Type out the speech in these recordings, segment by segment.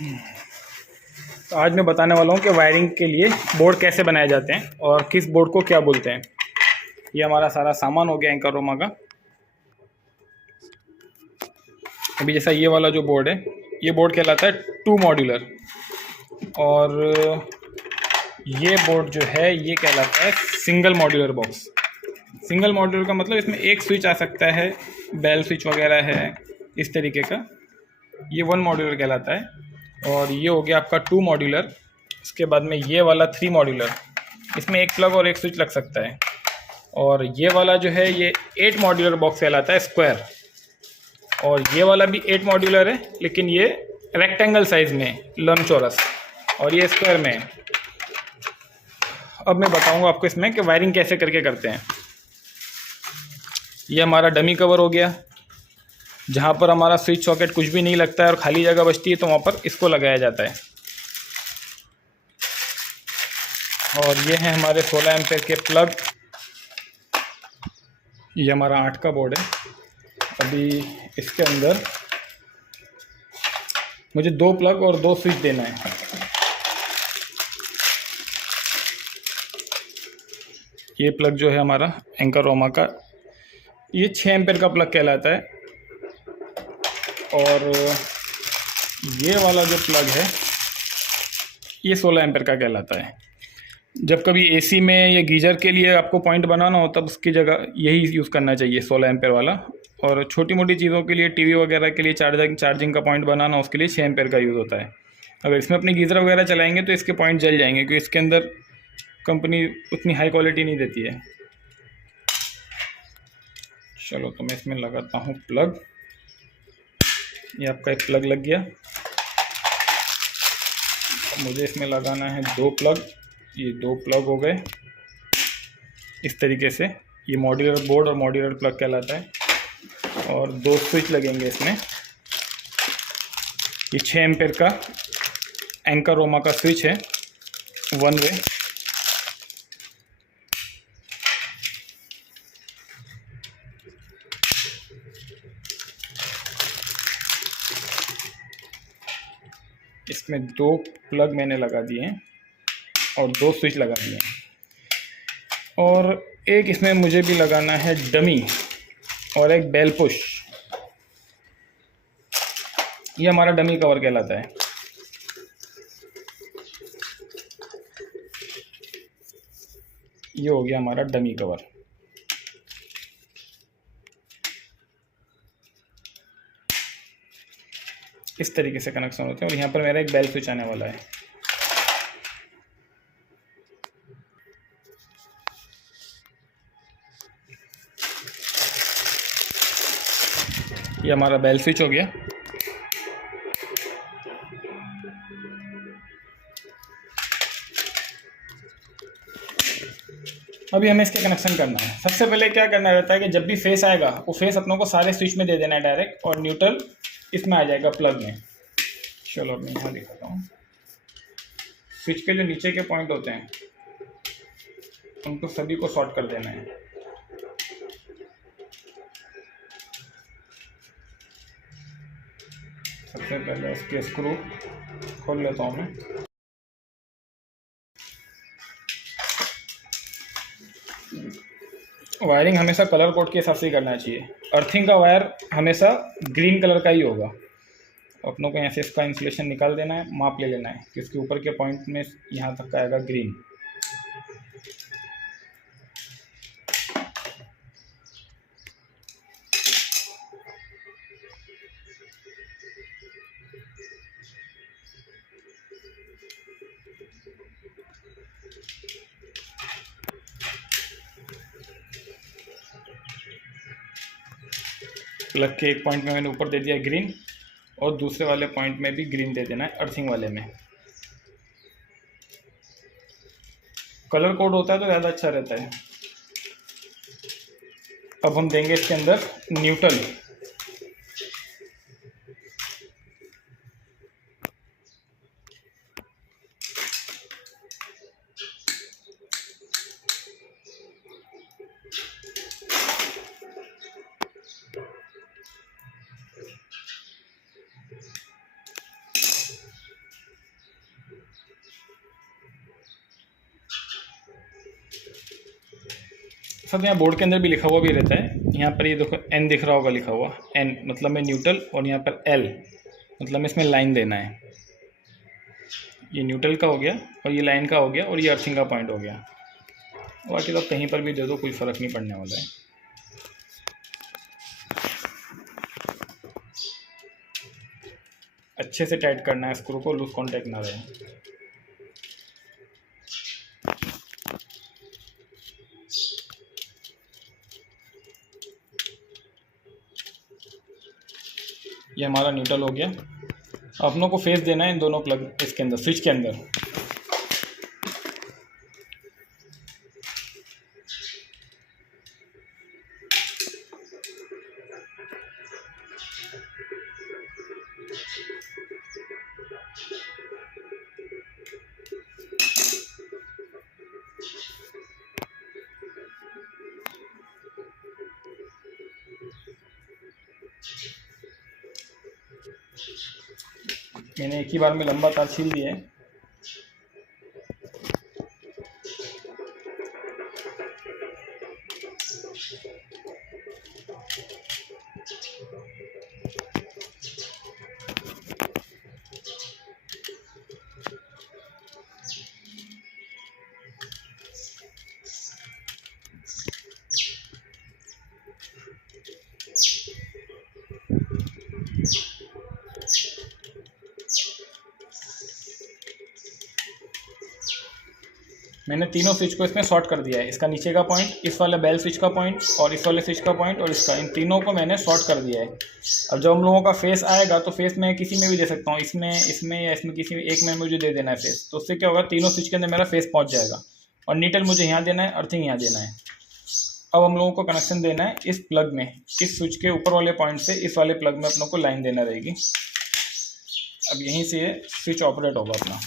तो आज मैं बताने वाला हूँ कि वायरिंग के लिए बोर्ड कैसे बनाए जाते हैं और किस बोर्ड को क्या बोलते हैं। ये हमारा सारा सामान हो गया एंकर रोमा का। अभी जैसा ये वाला जो बोर्ड है, ये बोर्ड कहलाता है 2 मॉड्यूलर, और ये बोर्ड जो है ये कहलाता है single modular box. Single modular का मतलब इसमें एक स्विच आ सकता है, बेल स्विच वगैरह है इस तरीके का। ये 1 मॉड्यूलर कहलाता है। और ये हो गया आपका 2 मॉड्यूलर। उसके बाद में ये वाला 3 मॉड्यूलर, इसमें एक प्लग और एक स्विच लग सकता है। और ये वाला जो है ये 8 मॉड्यूलर बॉक्स कहलाता है, स्क्वायर। और ये वाला भी 8 मॉड्यूलर है, लेकिन ये रेक्टेंगल साइज में, लंबचौरस, और ये स्क्वायर में है। अब मैं बताऊंगा आपको इसमें कि वायरिंग कैसे करके करते हैं। ये हमारा डमी कवर हो गया, जहाँ पर हमारा स्विच सॉकेट कुछ भी नहीं लगता है और खाली जगह बचती है, तो वहाँ पर इसको लगाया जाता है। और ये हैं हमारे 16 एम्पेयर के प्लग। ये हमारा 8 का बोर्ड है। अभी इसके अंदर मुझे 2 प्लग और 2 स्विच देना है। ये प्लग जो है हमारा एंकर रोमा का, ये 6 एम्पेयर का प्लग कहलाता है। और ये वाला जो प्लग है ये 16 एम्पेयर का कहलाता है। जब कभी एसी में या गीजर के लिए आपको पॉइंट बनाना हो तब उसकी जगह यही यूज़ करना चाहिए, 16 एम्पेयर वाला। और छोटी मोटी चीज़ों के लिए, टीवी वगैरह के लिए चार्जिंग का पॉइंट बनाना, उसके लिए 6 एम्पेयर का यूज़ होता है। अगर इसमें अपने गीज़र वगैरह चलाएंगे तो इसके पॉइंट जल जाएंगे, क्योंकि इसके अंदर कंपनी उतनी हाई क्वालिटी नहीं देती है। चलो तो मैं इसमें लगाता हूँ प्लग। ये आपका एक प्लग लग गया। मुझे इसमें लगाना है 2 प्लग। ये 2 प्लग हो गए इस तरीके से। ये मॉड्यूलर बोर्ड और मॉड्यूलर प्लग कहलाता है। और 2 स्विच लगेंगे इसमें। ये 6 एम्पेयर का एंकर रोमा का स्विच है, 1 वे। इसमें 2 प्लग मैंने लगा दिए हैं और 2 स्विच लगा दिए हैं। और एक इसमें मुझे भी लगाना है डमी और एक बेल पुश। ये हमारा डमी कवर कहलाता है। ये हो गया हमारा डमी कवर। इस तरीके से कनेक्शन होते हैं। और यहाँ पर मेरा एक बेल स्विच आने वाला है। ये हमारा बेल स्विच हो गया। अभी हमें इसके कनेक्शन करना है। सबसे पहले क्या करना रहता है कि जब भी फेस आएगा वो फेस अपनों को सारे स्विच में दे देना है डायरेक्ट, और न्यूट्रल इसमें आ जाएगा प्लग में। चलो अब मैं यहाँ दिखाता हूँ। स्विच के जो नीचे के पॉइंट होते हैं उनको सभी को शॉर्ट कर देना है। सबसे पहले इसके स्क्रू खोल लेता हूँ मैं। वायरिंग हमेशा कलर कोड के हिसाब से ही करना चाहिए। अर्थिंग का वायर हमेशा ग्रीन कलर का ही होगा। अपनों को यहाँ से इसका इंसुलेशन निकाल देना है, माप ले लेना है कि इसके ऊपर के पॉइंट में यहाँ तक का आएगा ग्रीन। प्लग के एक पॉइंट में मैंने ऊपर दे दिया ग्रीन, और दूसरे वाले पॉइंट में भी ग्रीन दे देना है, अर्थिंग वाले में। कलर कोड होता है तो ज़्यादा अच्छा रहता है। अब हम देंगे इसके अंदर न्यूट्रल। सब यहाँ बोर्ड के अंदर भी लिखा हुआ भी रहता है। यहाँ पर ये देखो एन दिख रहा होगा लिखा हुआ, एन मतलब में न्यूट्रल, और यहाँ पर एल मतलब में इसमें लाइन देना है। ये न्यूट्रल का हो गया और ये लाइन का हो गया और ये अर्थिंग का पॉइंट हो गया। बाकी तो कहीं पर भी दे दो, कोई फ़र्क नहीं पड़ने वाला है। अच्छे से टाइट करना है स्क्रू को, लूज कॉन्टैक्ट ना रहे। ये हमारा न्यूट्रल हो गया। अपनों को फेस देना है इन दोनों प्लग इसके अंदर, स्विच के अंदर। मैंने एक ही बार में लंबा तार छील दिया है। मैंने तीनों स्विच को इसमें शॉर्ट कर दिया है। इसका नीचे का पॉइंट, इस वाले बेल स्विच का पॉइंट और इस वाले स्विच का पॉइंट और इसका, इन तीनों को मैंने शॉर्ट कर दिया है। अब जब हम लोगों का फेस आएगा तो फेस मैं किसी में भी दे सकता हूँ, इसमें इसमें या इसमें किसी एक में मुझे दे देना है फेस। तो उससे क्या होगा, तीनों स्विच के अंदर मेरा फेस पहुँच जाएगा। और नीटल मुझे यहाँ देना है, अर्थिंग यहाँ देना है। अब हम लोगों को कनेक्शन देना है इस प्लग में, इस स्विच के ऊपर वाले पॉइंट से इस वाले प्लग में अपनों को लाइन देना रहेगी। अब यहीं से ये स्विच ऑपरेट होगा अपना।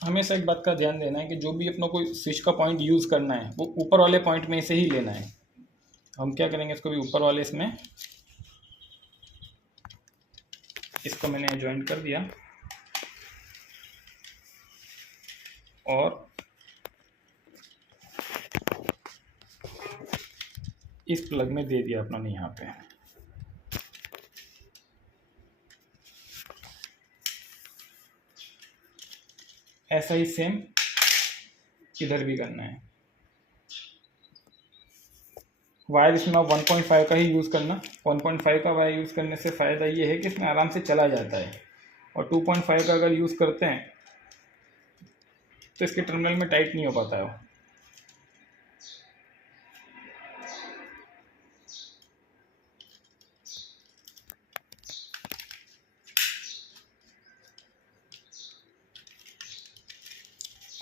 हमेशा एक बात का ध्यान देना है कि जो भी अपनों को स्विच का पॉइंट यूज़ करना है वो ऊपर वाले पॉइंट में से ही लेना है। हम क्या करेंगे, इसको भी ऊपर वाले इसमें, इसको मैंने ज्वाइन कर दिया और इस प्लग में दे दिया अपना ने यहाँ पे। ऐसा ही सेम इधर भी करना है। वायर इसमें आप 1.5 का ही यूज़ करना। 1.5 का वायर यूज़ करने से फ़ायदा ये है कि इसमें आराम से चला जाता है। और 2.5 का अगर यूज़ करते हैं तो इसके टर्मिनल में टाइट नहीं हो पाता है वो।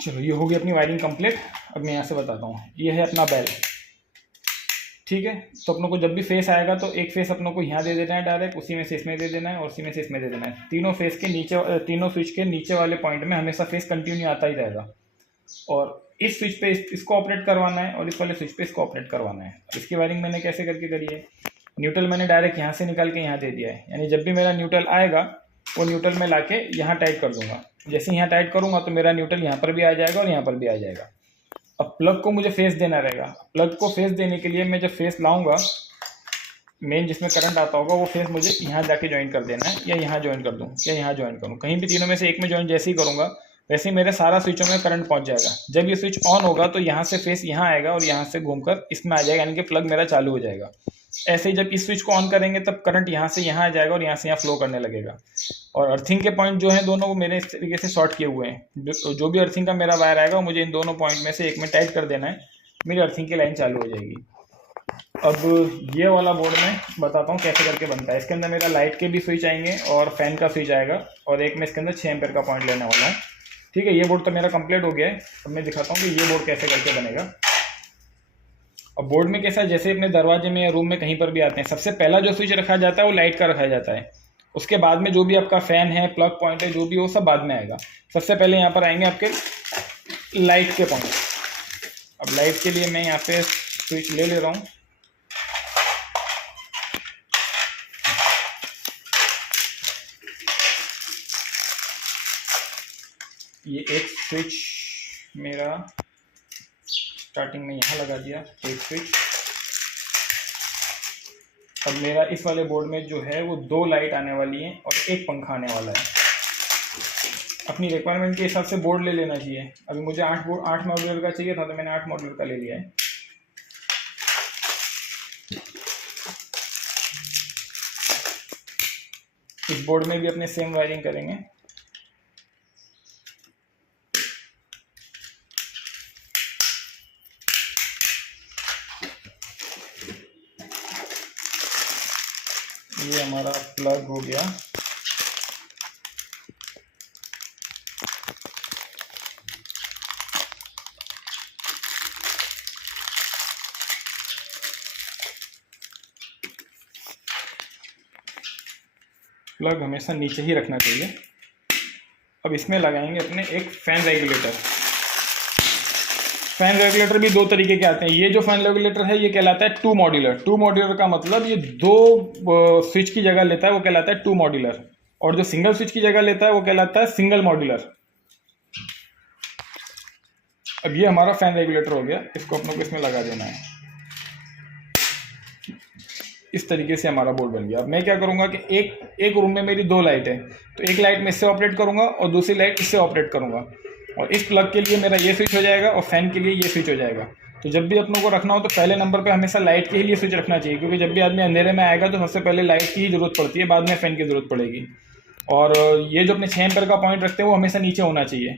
चलो ये हो गई अपनी वायरिंग कंप्लीट। अब मैं यहाँ से बताता हूँ, ये है अपना बेल, ठीक है। तो अपनों को जब भी फेस आएगा तो एक फेस अपनों को यहाँ दे देना है डायरेक्ट, उसी में से इसमें दे देना है और उसी में से इसमें दे देना है। तीनों फेस के नीचे, तीनों स्विच के नीचे वाले पॉइंट में हमेशा फेस कंटिन्यू आता ही रहेगा। और इस स्विच पे इसको ऑपरेट करवाना है और इस वाले स्विच पे इसको ऑपरेट करवाना है। इसकी वायरिंग मैंने कैसे करके करी है, न्यूट्रल मैंने डायरेक्ट यहाँ से निकाल के यहाँ दे दिया है। यानी जब भी मेरा न्यूट्रल आएगा वो न्यूट्रल में लाके यहाँ टाइट कर दूंगा। जैसे यहाँ टाइट करूँगा तो मेरा न्यूट्रल यहाँ पर भी आ जाएगा और यहाँ पर भी आ जाएगा। अब प्लग को मुझे फेस देना रहेगा। प्लग को फेस देने के लिए मैं जब फेस लाऊंगा, मेन जिसमें करंट आता होगा वो फेस मुझे यहाँ जाके ज्वाइन कर देना है, या यहाँ ज्वाइन कर दूँ या यहाँ ज्वाइन करूँ, कहीं भी तीनों में से एक में ज्वाइन जैसे ही करूँगा वैसे ही मेरे सारा स्विचों में करंट पहुँच जाएगा। जब ये स्विच ऑन होगा तो यहाँ से फेस यहाँ आएगा और यहाँ से घूमकर इसमें आ जाएगा, यानी कि प्लग मेरा चालू हो जाएगा। ऐसे ही जब इस स्विच को ऑन करेंगे तब करंट यहाँ से यहाँ आ जाएगा और यहाँ से यहाँ फ्लो करने लगेगा। और अर्थिंग के पॉइंट जो हैं दोनों वो मेरे इस तरीके से शॉर्ट किए हुए हैं। जो भी अर्थिंग का मेरा वायर आएगा मुझे इन दोनों पॉइंट में से एक में टाइट कर देना है, मेरी अर्थिंग की लाइन चालू हो जाएगी। अब ये वाला बोर्ड मैं बताता हूँ कैसे करके बनता है। इसके अंदर मेरा लाइट के भी स्विच आएंगे और फैन का स्विच आएगा, और एक मैं इसके अंदर 6 एम्पेयर का पॉइंट लेने वाला हूँ। ठीक है, ये बोर्ड तो मेरा कंप्लीट हो गया है। अब मैं दिखाता हूँ कि ये बोर्ड कैसे करके बनेगा। अब बोर्ड में कैसा है, जैसे अपने दरवाजे में या रूम में कहीं पर भी आते हैं, सबसे पहला जो स्विच रखा जाता है वो लाइट का रखा जाता है। उसके बाद में जो भी आपका फ़ैन है, प्लग पॉइंट है, जो भी हो सब बाद में आएगा। सबसे पहले यहाँ पर आएंगे आपके लाइट के पॉइंट। अब लाइट के लिए मैं यहाँ पे स्विच ले रहा हूँ। ये एक स्विच मेरा स्टार्टिंग में यहाँ लगा दिया, एक स्विच। अब मेरा इस वाले बोर्ड में जो है वो 2 लाइट आने वाली हैं और एक पंखा आने वाला है। अपनी रिक्वायरमेंट के हिसाब से बोर्ड ले लेना चाहिए। अभी मुझे 8 मॉड्यूलर का चाहिए था, तो मैंने 8 मॉड्यूलर का ले लिया है। इस बोर्ड में भी अपने सेम वायरिंग करेंगे। ये हमारा प्लग हो गया। प्लग हमेशा नीचे ही रखना चाहिए। अब इसमें लगाएंगे अपने एक फैन रेगुलेटर। फैन रेगुलेटर भी 2 तरीके के आते हैं। ये जो फैन रेगुलेटर है ये कहलाता है 2 मॉड्यूलर। 2 मॉड्यूलर का मतलब ये 2 स्विच की जगह लेता है, वो कहलाता है 2 मॉड्यूलर। और जो सिंगल स्विच की जगह लेता है वो कहलाता है सिंगल मॉड्यूलर। अब ये हमारा फैन रेगुलेटर हो गया, इसको अपनों को इसमें लगा देना है। इस तरीके से हमारा बोर्ड बन गया। अब मैं क्या करूंगा कि एक रूम में मेरी 2 लाइट है, तो एक लाइट में इससे ऑपरेट करूंगा और दूसरी लाइट इससे ऑपरेट करूंगा। और इस प्लग के लिए मेरा ये स्विच हो जाएगा और फैन के लिए ये स्विच हो जाएगा। तो जब भी अपनों को रखना हो तो पहले नंबर पे हमेशा लाइट के ही लिए स्विच रखना चाहिए, क्योंकि जब भी आदमी अंधेरे में आएगा तो सबसे पहले लाइट की ही जरूरत पड़ती है, बाद में फैन की जरूरत पड़ेगी। और ये जो अपने 6 एम्पीयर का पॉइंट रखते हैं वो हमेशा नीचे होना चाहिए,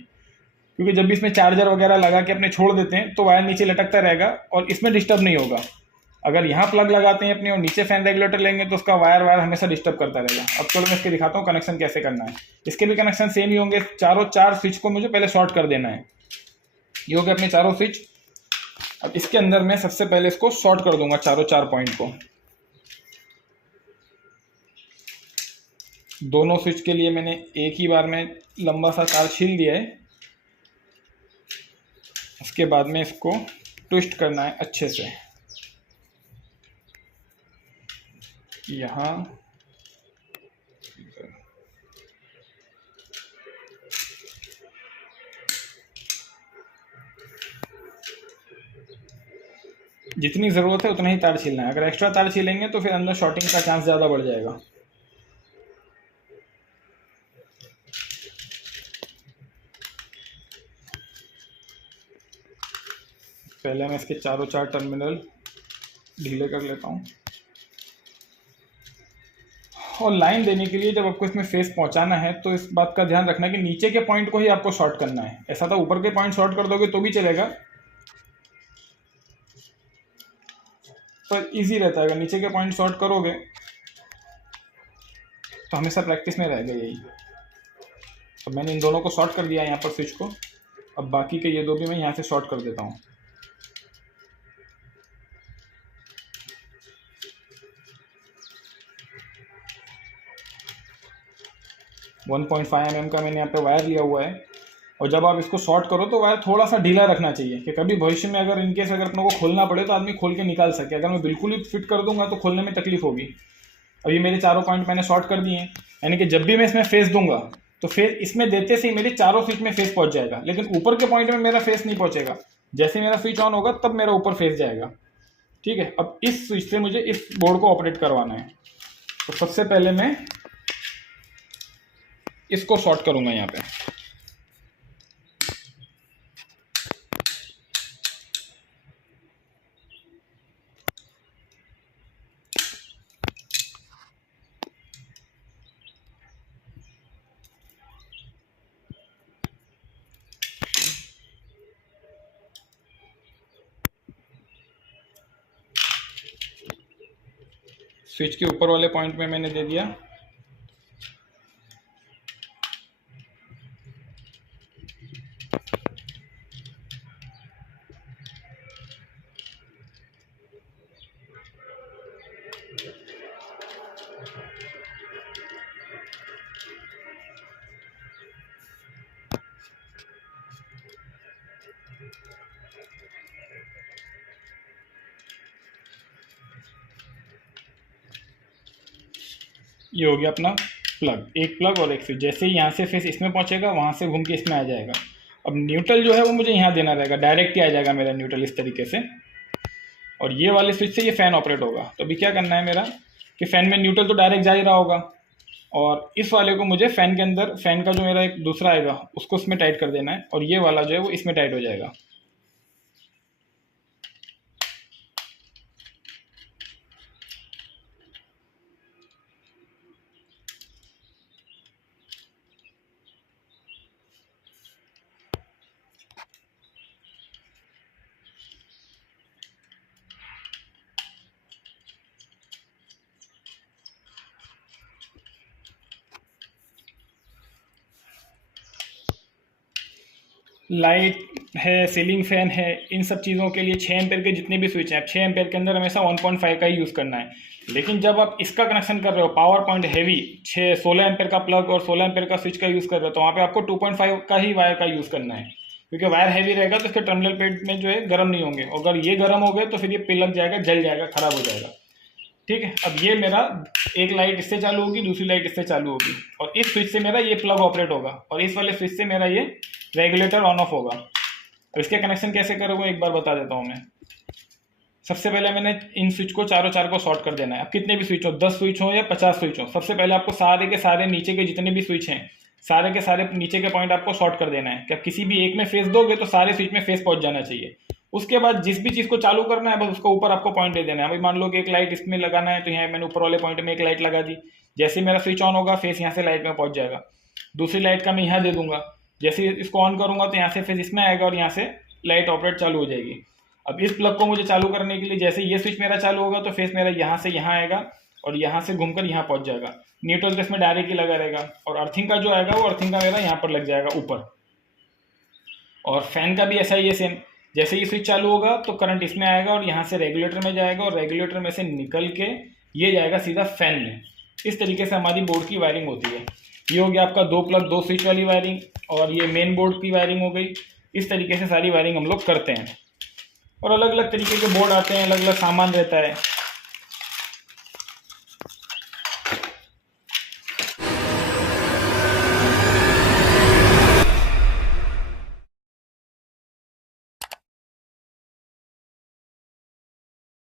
क्योंकि जब भी इसमें चार्जर वगैरह लगा के अपने छोड़ देते हैं तो वायर नीचे लटकता रहेगा और इसमें डिस्टर्ब नहीं होगा। अगर यहाँ प्लग लगाते हैं अपने और नीचे फैन रेगुलेटर लेंगे तो उसका वायर हमेशा डिस्टर्ब करता रहेगा। अब चलो मैं इसके दिखाता हूँ कनेक्शन कैसे करना है। इसके भी कनेक्शन सेम ही होंगे। चारों 4 स्विच को मुझे पहले शॉर्ट कर देना है। ये हो गए अपने चारों स्विच। अब इसके अंदर मैं सबसे पहले इसको शॉर्ट कर दूंगा, चारों 4 पॉइंट को। दोनों स्विच के लिए मैंने एक ही बार में लंबा सा तार छील दिया है। उसके बाद में इसको ट्विस्ट करना है अच्छे से। यहाँ जितनी ज़रूरत है उतना ही तार छीलना है। अगर एक्स्ट्रा तार छीलेंगे तो फिर अंदर शॉर्टिंग का चांस ज़्यादा बढ़ जाएगा। पहले मैं इसके चारों 4 टर्मिनल ढीले कर लेता हूँ। और लाइन देने के लिए जब आपको इसमें फेस पहुंचाना है तो इस बात का ध्यान रखना कि नीचे के पॉइंट को ही आपको शॉर्ट करना है। ऐसा तो ऊपर के पॉइंट शॉर्ट कर दोगे तो भी चलेगा, पर इजी रहता है। अगर नीचे के पॉइंट शॉर्ट करोगे तो हमेशा प्रैक्टिस में रहेगा यही। अब मैंने इन दोनों को शॉर्ट कर दिया है यहाँ पर स्विच को। अब बाकी के ये 2 भी मैं यहाँ से शॉर्ट कर देता हूँ। 1.5 mm का मैंने यहाँ पे वायर लिया हुआ है। और जब आप इसको शॉर्ट करो तो वायर थोड़ा सा ढीला रखना चाहिए कि कभी भविष्य में अगर इनकेस अगर अपने को खोलना पड़े तो आदमी खोल के निकाल सके। अगर मैं बिल्कुल ही फिट कर दूंगा तो खोलने में तकलीफ होगी। अब ये मेरे चारों पॉइंट मैंने शॉर्ट कर दिए हैं, यानी कि जब भी मैं इसमें फेस दूंगा तो फेस इसमें देते से ही मेरे चारों स्विच में फेस पहुंच जाएगा, लेकिन ऊपर के पॉइंट में मेरा फेस नहीं पहुंचेगा। जैसे मेरा स्विच ऑन होगा तब मेरा ऊपर फेस जाएगा। ठीक है, अब इस स्विच से मुझे इस बोर्ड को ऑपरेट करवाना है। तो सबसे पहले मैं इसको शॉर्ट करूंगा यहाँ पे। स्विच के ऊपर वाले पॉइंट में मैंने दे दिया। ये हो गया अपना प्लग, एक प्लग और एक स्विच। जैसे ही यहाँ से फेस इसमें पहुँचेगा, वहाँ से घूम के इसमें आ जाएगा। अब न्यूट्रल जो है वो मुझे यहाँ देना रहेगा, डायरेक्ट ही आ जाएगा मेरा न्यूट्रल इस तरीके से। और ये वाले स्विच से ये फ़ैन ऑपरेट होगा। तो अभी क्या करना है मेरा कि फ़ैन में न्यूट्रल तो डायरेक्ट जा ही रहा होगा, और इस वाले को मुझे फ़ैन के अंदर, फ़ैन का जो मेरा एक दूसरा आएगा उसको उसमें टाइट कर देना है, और ये वाला जो है वो इसमें टाइट हो जाएगा। लाइट है, सीलिंग फैन है, इन सब चीज़ों के लिए 6 एम्पेयर के जितने भी स्विच हैं, 6 एम्पेयर के अंदर हमेशा 1.5 का ही यूज़ करना है। लेकिन जब आप इसका कनेक्शन कर रहे हो पावर पॉइंट हैवी, 16 एम्पेयर का प्लग और 16 एम्पेयर का स्विच का यूज़ कर रहे हो, तो वहाँ पे आपको 2.5 का ही वायर का यूज़ करना है, क्योंकि वायर हैवी रहेगा तो इसके टर्मिनल प्लेट में जो है गर्म नहीं होंगे। अगर ये गर्म हो गए तो फिर ये पिलक जाएगा, जल जाएगा, खराब हो जाएगा। ठीक है, अब ये मेरा एक लाइट इससे चालू होगी, दूसरी लाइट इससे चालू होगी, और इस स्विच से मेरा ये प्लग ऑपरेट होगा, और इस वाले स्विच से मेरा ये रेगुलेटर ऑन ऑफ होगा। अब इसके कनेक्शन कैसे करोगे एक बार बता देता हूँ मैं। सबसे पहले मैंने इन स्विच को चारों चार को शॉर्ट कर देना है। अब कितने भी स्विच हो, 10 स्विच हो या 50 स्विच हो, सबसे पहले आपको सारे के सारे नीचे के जितने भी स्विच हैं, सारे के सारे नीचे के पॉइंट आपको शॉर्ट कर देना है। कि किसी भी एक में फेस दोगे तो सारे स्विच में फेस पहुंच जाना चाहिए। उसके बाद जिस भी चीज़ को चालू करना है बस उसको ऊपर आपको पॉइंट दे देना है। अभी मान लो कि एक लाइट इसमें लगाना है, तो यहाँ मैंने ऊपर वाले पॉइंट में एक लाइट लगा दी। जैसे मेरा स्विच ऑन होगा, फेस यहाँ से लाइट में पहुंच जाएगा। दूसरी लाइट का मैं यहाँ दे दूंगा, जैसे इसको ऑन करूंगा तो यहाँ से फेस इसमें आएगा और यहाँ से लाइट ऑपरेट चालू हो जाएगी। अब इस प्लग को मुझे चालू करने के लिए, जैसे ये स्विच मेरा चालू होगा तो फेस मेरा यहाँ से यहाँ आएगा और यहाँ से घूमकर यहाँ पहुंच जाएगा। न्यूट्रल तो इसमें डायरेक्ट ही लगा रहेगा, और अर्थिंग का जो आएगा वो अर्थिंग का मेरा यहाँ पर लग जाएगा ऊपर। और फैन का भी ऐसा ही है सेम, जैसे ये स्विच चालू होगा तो करंट इसमें आएगा और यहाँ से रेगुलेटर में जाएगा, और रेगुलेटर में से निकल के ये जाएगा सीधा फैन में। इस तरीके से हमारी बोर्ड की वायरिंग होती है। ये हो गया आपका 2 प्लग 2 स्विच वाली वायरिंग, और ये मेन बोर्ड की वायरिंग हो गई। इस तरीके से सारी वायरिंग हम लोग करते हैं। और अलग अलग तरीके के बोर्ड आते हैं, अलग अलग सामान रहता है।